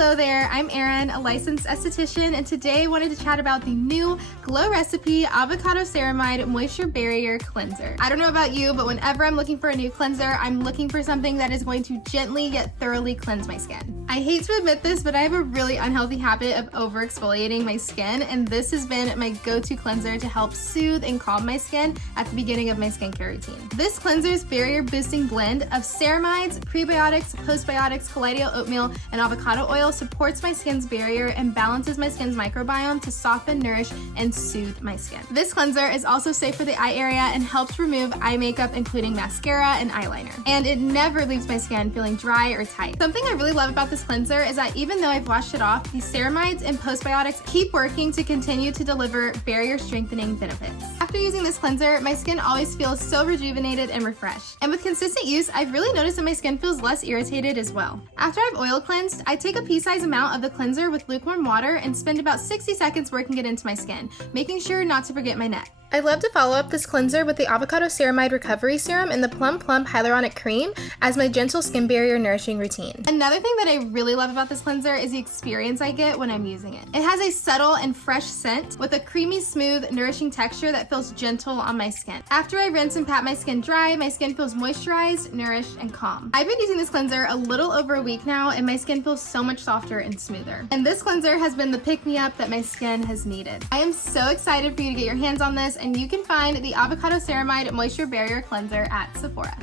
Hello there, I'm Erin, a licensed esthetician, and today I wanted to chat about the new Glow Recipe Avocado Ceramide Moisture Barrier Cleanser. I don't know about you, but whenever I'm looking for a new cleanser, I'm looking for something that is going to gently yet thoroughly cleanse my skin. I hate to admit this, but I have a really unhealthy habit of over-exfoliating my skin, and this has been my go-to cleanser to help soothe and calm my skin at the beginning of my skincare routine. This cleanser's barrier-boosting blend of ceramides, prebiotics, postbiotics, kaleido oatmeal, and avocado oil supports my skin's barrier and balances my skin's microbiome to soften, nourish, and soothe my skin. This cleanser is also safe for the eye area and helps remove eye makeup, including mascara and eyeliner. And it never leaves my skin feeling dry or tight. Something I really love about this cleanser is that even though I've washed it off, these ceramides and postbiotics keep working to continue to deliver barrier strengthening benefits. After using this cleanser, my skin always feels so rejuvenated and refreshed. And with consistent use, I've really noticed that my skin feels less irritated as well. After I've oil cleansed, I take a pea-sized amount of the cleanser with lukewarm water and spend about 60 seconds working it into my skin, making sure not to forget my neck. I love to follow up this cleanser with the Avocado Ceramide Recovery Serum and the Plum Plump Hyaluronic Cream as my gentle skin barrier nourishing routine. Another thing that I really love about this cleanser is the experience I get when I'm using it. It has a subtle and fresh scent with a creamy, smooth, nourishing texture that feels gentle on my skin. After I rinse and pat my skin dry, my skin feels moisturized, nourished, and calm. I've been using this cleanser a little over a week now, and my skin feels so much softer and smoother. And this cleanser has been the pick-me-up that my skin has needed. I am so excited for you to get your hands on this, and you can find the Avocado Ceramide Moisture Barrier Cleanser at Sephora.